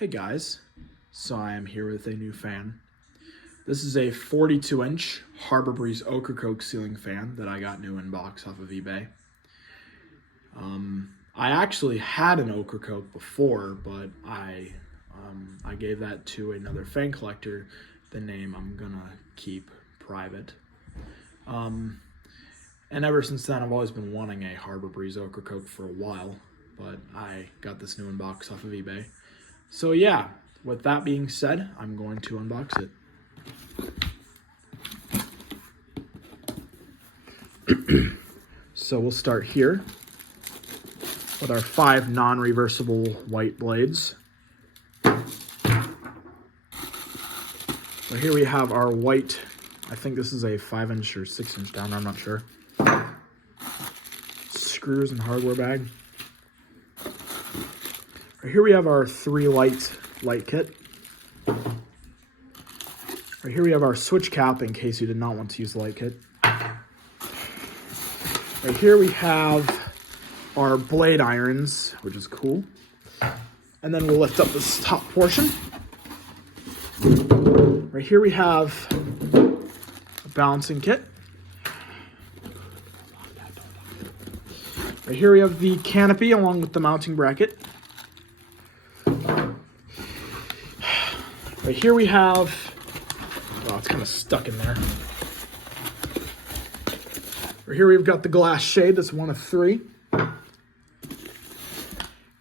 Hey guys, so I am here with a new fan. This is a 42-inch Harbor Breeze Ocracoke ceiling fan that I got new in box off of eBay. I actually had an Ocracoke before, but I gave that to another fan collector. The name I'm gonna keep private. And ever since then, I've always been wanting a Harbor Breeze Ocracoke for a while, but I got this new in box off of eBay. So yeah, with that being said, I'm going to unbox it. So we'll start here with our 5 non-reversible white blades. So here we have our white, I think this is a 5-inch or 6-inch diameter, I'm not sure. Screws and hardware bag. Right here we have our 3 light kit. Right here we have our switch cap in case you did not want to use the light kit. Right here we have our blade irons, which is cool. And then we'll lift up this top portion. Right here we have a balancing kit. Right here we have the canopy along with the mounting bracket. Right here we have, oh, it's kind of stuck in there. Right here we've got the glass shade, that's one of 3.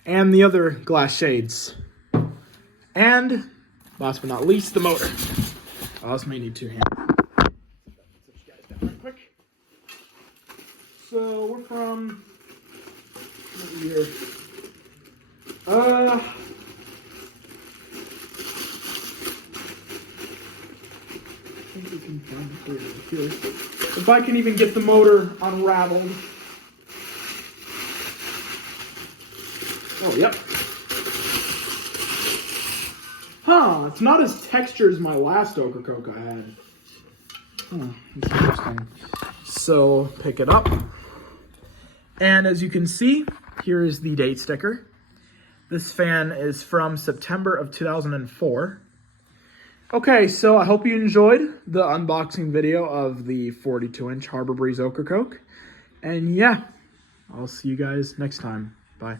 And the other glass shades. And, last but not least, the motor. Oh, this may need 2 hands. Set you guys down real quick. So, we're from, what year? If I can even get the motor unraveled. Oh, yep. Huh, it's not as textured as my last Ocracoke I had. That's interesting. So, pick it up. And as you can see, here is the date sticker. This fan is from September of 2004. Okay, so I hope you enjoyed the unboxing video of the 42-inch Harbor Breeze Ocracoke. And yeah, I'll see you guys next time. Bye.